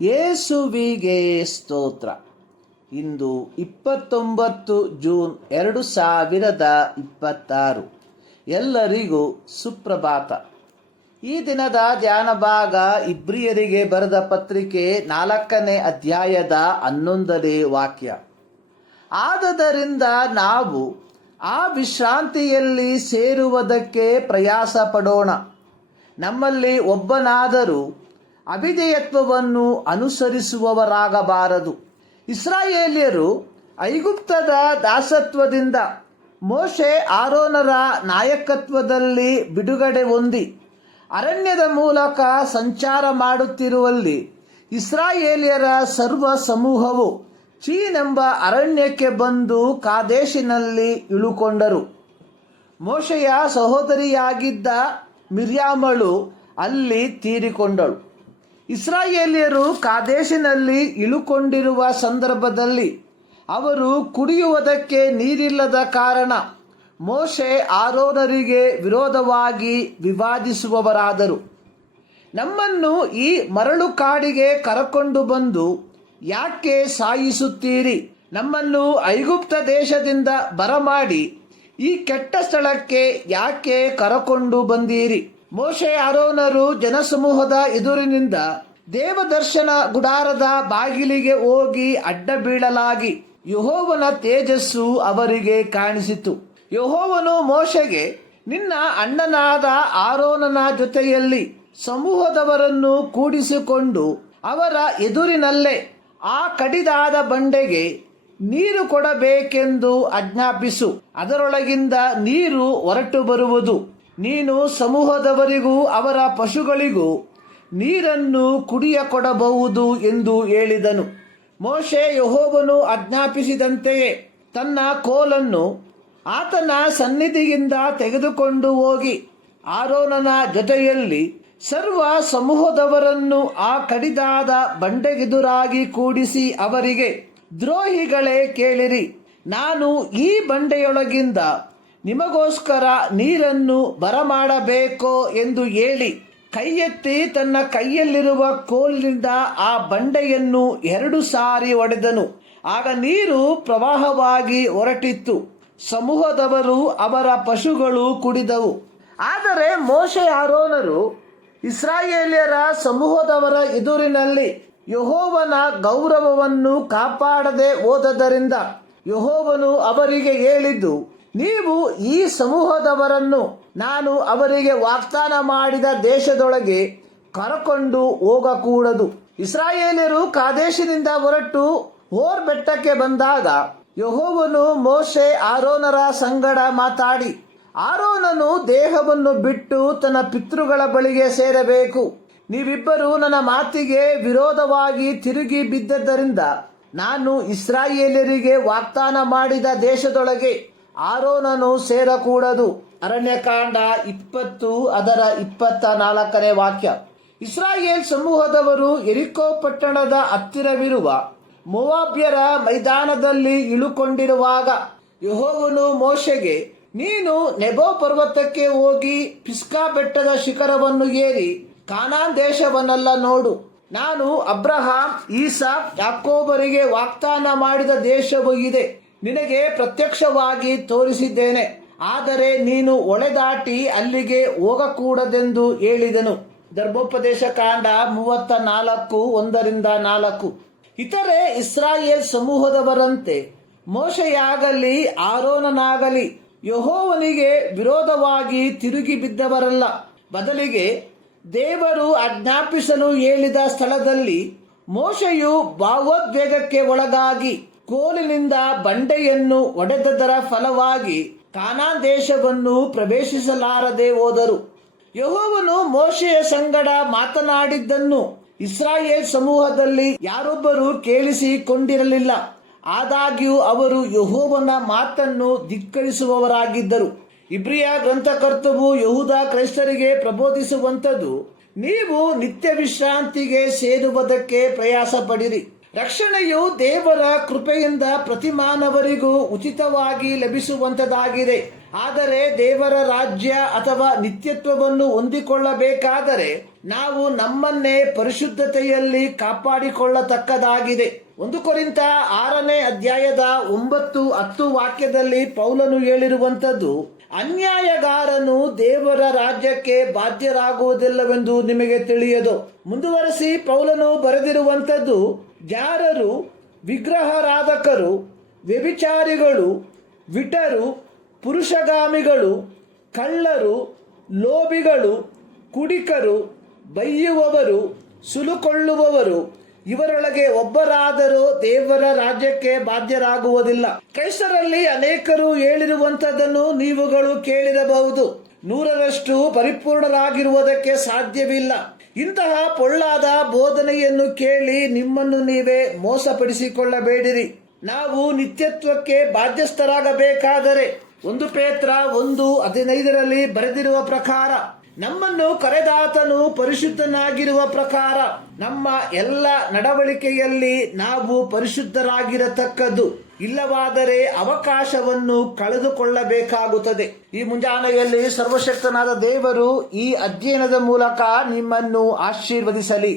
ಯೇಸುವಿಗೆ ಸ್ತೋತ್ರ. ಇಂದು 29 ಜೂನ್ 2026. ಎಲ್ಲರಿಗೂ ಸುಪ್ರಭಾತ. ಈ ದಿನದ ಧ್ಯಾನ ಭಾಗ ಇಬ್ರಿಯರಿಗೆ ಬರೆದ ಪತ್ರಿಕೆ 4ನೇ ಅಧ್ಯಾಯದ 11ನೇ ವಾಕ್ಯ. ಆದದರಿಂದ ನಾವು ಆ ವಿಶ್ರಾಂತಿಯಲ್ಲಿ ಸೇರುವುದಕ್ಕೆ ಪ್ರಯಾಸ ಪಡೋಣ. ನಮ್ಮಲ್ಲಿ ಒಬ್ಬನಾದರೂ ಅವಿಧೇಯತ್ವವನ್ನು ಅನುಸರಿಸುವವರಾಗಬಾರದು. ಇಸ್ರಾಯೇಲ್ಯರು ಐಗುಪ್ತದ ದಾಸತ್ವದಿಂದ ಮೋಶೆ ಆರೋನರ ನಾಯಕತ್ವದಲ್ಲಿ ಬಿಡುಗಡೆ ಹೊಂದಿ ಅರಣ್ಯದ ಮೂಲಕ ಸಂಚಾರ ಮಾಡುತ್ತಿರುವಲ್ಲಿ ಇಸ್ರಾಯೇಲ್ಯರ ಸರ್ವ ಸಮೂಹವು ಚೀನೆಂಬ ಅರಣ್ಯಕ್ಕೆ ಬಂದು ಕಾದೇಶಿನಲ್ಲಿ ಇಳುಕೊಂಡರು. ಮೋಶೆಯ ಸಹೋದರಿಯಾಗಿದ್ದ ಮಿರ್ಯಾಮಳು ಅಲ್ಲಿ ತೀರಿಕೊಂಡಳು. ಇಸ್ರಾಯೇಲ್ಯರು ಕಾದೇಶಿನಲ್ಲಿ ಇಳುಕೊಂಡಿರುವ ಸಂದರ್ಭದಲ್ಲಿ ಅವರು ಕುಡಿಯುವುದಕ್ಕೆ ನೀರಿಲ್ಲದ ಕಾರಣ ಮೋಶೆ ಆರೋನರಿಗೆ ವಿರೋಧವಾಗಿ ವಿವಾದಿಸುವವರಾದರು. ನಮ್ಮನ್ನು ಈ ಮರಳು ಕಾಡಿಗೆ ಕರಕೊಂಡು ಬಂದು ಯಾಕೆ ಸಾಯಿಸುತ್ತೀರಿ? ನಮ್ಮನ್ನು ಐಗುಪ್ತ ದೇಶದಿಂದ ಬರಮಾಡಿ ಈ ಕೆಟ್ಟ ಸ್ಥಳಕ್ಕೆ ಯಾಕೆ ಕರಕೊಂಡು ಬಂದೀರಿ? ಮೋಶೆ ಆರೋನರು ಜನಸಮೂಹದ ಎದುರಿನಿಂದ ದೇವದರ್ಶನ ಗುಡಾರದ ಬಾಗಿಲಿಗೆ ಹೋಗಿ ಅಡ್ಡ ಬೀಳಲಾಗಿ ಯೆಹೋವನ ತೇಜಸ್ಸು ಅವರಿಗೆ ಕಾಣಿಸಿತು. ಯೆಹೋವನು ಮೋಶೆಗೆ, ನಿನ್ನ ಅಣ್ಣನಾದ ಆರೋನನ ಜೊತೆಯಲ್ಲಿ ಸಮೂಹದವರನ್ನು ಕೂಡಿಸಿಕೊಂಡು ಅವರ ಎದುರಿನಲ್ಲೇ ಆ ಕಡಿದಾದ ಬಂಡೆಗೆ ನೀರು ಕೊಡಬೇಕೆಂದು ಆಜ್ಞಾಪಿಸು. ಅದರೊಳಗಿಂದ ನೀರು ಹೊರಟು ಬರುವುದು. ನೀನು ಸಮೂಹದವರಿಗೂ ಅವರ ಪಶುಗಳಿಗೂ ನೀರನ್ನು ಕುಡಿಯ ಕೊಡಬಹುದು ಎಂದು ಹೇಳಿದನು. ಮೋಶೆ ಯೆಹೋವನು ಆಜ್ಞಾಪಿಸಿದಂತೆಯೇ ತನ್ನ ಕೋಲನ್ನು ಆತನ ಸನ್ನಿಧಿಯಿಂದ ತೆಗೆದುಕೊಂಡು ಹೋಗಿ ಆರೋನನ ಜೊತೆಯಲ್ಲಿ ಸರ್ವ ಸಮೂಹದವರನ್ನು ಆ ಕಡಿದಾದ ಬಂಡೆಗೆದುರಾಗಿ ಕೂಡಿಸಿ ಅವರಿಗೆ, ದ್ರೋಹಿಗಳೇ ಕೇಳಿರಿ, ನಾನು ಈ ಬಂಡೆಯೊಳಗಿಂದ ನಿಮಗೋಸ್ಕರ ನೀರನ್ನು ಬರಮಾಡಬೇಕೋ ಎಂದು ಹೇಳಿ ಕೈ ಎತ್ತಿ ತನ್ನ ಕೈಯಲ್ಲಿರುವ ಕೋಲಿನಿಂದ ಆ ಬಂಡೆಯನ್ನು 2 ಸಾರಿ ಹೊಡೆದನು. ಆಗ ನೀರು ಪ್ರವಾಹವಾಗಿ ಹೊರಟಿತ್ತು. ಸಮೂಹದವರು ಅವರ ಪಶುಗಳು ಕುಡಿದವು. ಆದರೆ ಮೋಶೆ ಆರೋನರು ಇಸ್ರಾಯೇಲ್ಯರ ಸಮೂಹದವರ ಎದುರಿನಲ್ಲಿ ಯೆಹೋವನ ಗೌರವವನ್ನು ಕಾಪಾಡದೆ ಹೋದದರಿಂದ ಯೆಹೋವನು ಅವರಿಗೆ ಹೇಳಿದ್ದು, ನೀವು ಈ ಸಮೂಹದವರನ್ನು ನಾನು ಅವರಿಗೆ ವಾಗ್ದಾನ ಮಾಡಿದ ದೇಶದೊಳಗೆ ಕರಕೊಂಡು ಹೋಗಕೂಡದು. ಇಸ್ರಾಯೇಲ್ಯರು ಕಾದೇಶಿನಿಂದ ಹೊರಟು ಹೋರ್ ಬೆಟ್ಟಕ್ಕೆ ಬಂದಾಗ ಯೆಹೋವನು ಮೋಶೆ ಆರೋನರ ಸಂಗಡ ಮಾತಾಡಿ, ಆರೋನನು ದೇಹವನ್ನು ಬಿಟ್ಟು ತನ್ನ ಪಿತೃಗಳ ಬಳಿಗೆ ಸೇರಬೇಕು. ನೀವಿಬ್ಬರು ನನ್ನ ಮಾತಿಗೆ ವಿರೋಧವಾಗಿ ತಿರುಗಿ ಬಿದ್ದದ್ದರಿಂದ ನಾನು ಇಸ್ರಾಯೇಲ್ಯರಿಗೆ ವಾಗ್ದಾನ ಮಾಡಿದ ದೇಶದೊಳಗೆ ಆರೋನನು ಸೇರಕೂಡದು. ಅರಣ್ಯಕಾಂಡ 20 ಅದರ 24ನೇ ವಾಕ್ಯ. ಇಸ್ರಾಯೇಲ್ ಸಮೂಹದವರು ಯೆರಿಕೋ ಪಟ್ಟಣದ ಹತ್ತಿರವಿರುವ ಮೋವಾಬ್ಯರ ಮೈದಾನದಲ್ಲಿ ಇಳುಕೊಂಡಿರುವಾಗ ಯೆಹೋವನು ಮೋಶೆಗೆ, ನೀನು ನೆಬೋ ಪರ್ವತಕ್ಕೆ ಹೋಗಿ ಪಿಸ್ಗಾ ಬೆಟ್ಟದ ಶಿಖರವನ್ನು ಏರಿ ಕಾನಾನ್ ದೇಶವನ್ನೆಲ್ಲ ನೋಡು. ನಾನು ಅಬ್ರಹಾಂ, ಈಸಾಕ್, ಯಾಕೋಬರಿಗೆ ವಾಗ್ದಾನ ಮಾಡಿದ ದೇಶವು ಇದೆ. ನಿನಗೆ ಪ್ರತ್ಯಕ್ಷವಾಗಿ ತೋರಿಸಿದ್ದೇನೆ. ಆದರೆ ನೀನು ಹೊಳೆದಾಟಿ ಅಲ್ಲಿಗೆ ಹೋಗಕೂಡದೆಂದು ಹೇಳಿದನು. ಧರ್ಮೋಪದೇಶ ಕಾಂಡ 34 1-4. ಇತರೆ ಇಸ್ರಾಯೇಲ್ ಸಮೂಹದವರಂತೆ ಮೋಶೆಯಾಗಲಿ ಆರೋನನಾಗಲಿ ಯೆಹೋವನಿಗೆ ವಿರೋಧವಾಗಿ ತಿರುಗಿ ಬಿದ್ದವರಲ್ಲ. ಬದಲಿಗೆ ದೇವರು ಆಜ್ಞಾಪಿಸಲು ಹೇಳಿದ ಸ್ಥಳದಲ್ಲಿ ಮೋಶೆಯು ಭಾವೋದ್ವೇಗಕ್ಕೆ ಒಳಗಾಗಿ ಕೋಲಿನಿಂದ ಬಂಡೆಯನ್ನು ಒಡೆದದರ ಫಲವಾಗಿ ಕಾನಾನ್ ದೇಶವನ್ನು ಪ್ರವೇಶಿಸಲಾರದೆ ಹೋದರು. ಯೆಹೋವನು ಮೋಶೆಯ ಸಂಗಡ ಮಾತನಾಡಿದ್ದನ್ನು ಇಸ್ರಾಯೇಲ್ ಸಮೂಹದಲ್ಲಿ ಯಾರೊಬ್ಬರು ಕೇಳಿಸಿಕೊಂಡಿರಲಿಲ್ಲ. ಆದಾಗ್ಯೂ ಅವರು ಯೆಹೋವನ ಮಾತನ್ನು ಧಿಕ್ಕರಿಸುವವರಾಗಿದ್ದರು. ಇಬ್ರಿಯ ಗ್ರಂಥಕರ್ತವು ಯಹೂದ ಕ್ರೈಸ್ತರಿಗೆ ಪ್ರಬೋಧಿಸುವಂಥದ್ದು, ನೀವು ನಿತ್ಯ ವಿಶ್ರಾಂತಿಗೆ ಸೇರುವುದಕ್ಕೆ ಪ್ರಯಾಸ ಪಡಿರಿ. ರಕ್ಷಣೆಯು ದೇವರ ಕೃಪೆಯಿಂದ ಪ್ರತಿ ಮಾನವರಿಗೂ ಉಚಿತವಾಗಿ ಲಭಿಸುವಂತದಾಗಿದೆ. ಆದರೆ ದೇವರ ರಾಜ್ಯ ಅಥವಾ ನಿತ್ಯತ್ವವನ್ನು ಹೊಂದಿಕೊಳ್ಳಬೇಕಾದರೆ ನಾವು ನಮ್ಮನ್ನೇ ಪರಿಶುದ್ಧತೆಯಲ್ಲಿ ಕಾಪಾಡಿಕೊಳ್ಳತಕ್ಕದಾಗಿದೆ. 1 ಕೊರಿಂಥ 6ನೇ ಅಧ್ಯಾಯದ 9-10 ವಾಕ್ಯದಲ್ಲಿ ಪೌಲನು ಹೇಳಿರುವಂಥದ್ದು, ಅನ್ಯಾಯಗಾರನು ದೇವರ ರಾಜ್ಯಕ್ಕೆ ಬಾಧ್ಯರಾಗುವುದಿಲ್ಲವೆಂದು ನಿಮಗೆ ತಿಳಿಯದು. ಮುಂದುವರೆಸಿ ಪೌಲನು ಬರೆದಿರುವಂಥದ್ದು, ಜಾರರು, ವಿಗ್ರಹಾರಾಧಕರು, ವ್ಯಭಿಚಾರಿಗಳು, ವಿಟರು, ಪುರುಷಗಾಮಿಗಳು, ಕಳ್ಳರು, ಲೋಭಿಗಳು, ಕುಡಿಕರು, ಬೈಯುವವರು, ಸುಲುಕೊಳ್ಳುವವರು, ಇವರೊಳಗೆ ಒಬ್ಬರಾದರೂ ದೇವರ ರಾಜ್ಯಕ್ಕೆ ಬಾಧ್ಯರಾಗುವುದಿಲ್ಲ. ಕ್ರೈಸ್ತರಲ್ಲಿ ಅನೇಕರು ಹೇಳಿರುವಂಥದ್ದನ್ನು ನೀವುಗಳು ಕೇಳಿರಬಹುದು. 100ರಷ್ಟು ಪರಿಪೂರ್ಣರಾಗಿರುವುದಕ್ಕೆ ಸಾಧ್ಯವಿಲ್ಲ. ಇಂತಹ ಪೊಳ್ಳಾದ ಬೋಧನೆಯನ್ನು ಕೇಳಿ ನಿಮ್ಮನ್ನು ನೀವೇ ಮೋಸಪಡಿಸಿಕೊಳ್ಳಬೇಡಿರಿ. ನಾವು ನಿತ್ಯತ್ವಕ್ಕೆ ಬಾಧ್ಯಸ್ಥರಾಗಬೇಕಾದರೆ 1 ಪೇತ್ರ 1:15 ಬರೆದಿರುವ ಪ್ರಕಾರ, ನಮ್ಮನ್ನು ಕರೆದಾತನು ಪರಿಶುದ್ಧನಾಗಿರುವ ಪ್ರಕಾರ ನಮ್ಮ ಎಲ್ಲ ನಡವಳಿಕೆಯಲ್ಲಿ ನಾವು ಪರಿಶುದ್ಧರಾಗಿರತಕ್ಕದ್ದು. ಇಲ್ಲವಾದರೆ ಅವಕಾಶವನ್ನು ಕಳೆದುಕೊಳ್ಳಬೇಕಾಗುತ್ತದೆ. ಈ ಮುಂಜಾನೆಯಲ್ಲಿ ಸರ್ವಶಕ್ತನಾದ ದೇವರು ಈ ಅಧ್ಯಯನದ ಮೂಲಕ ನಿಮ್ಮನ್ನು ಆಶೀರ್ವದಿಸಲಿ.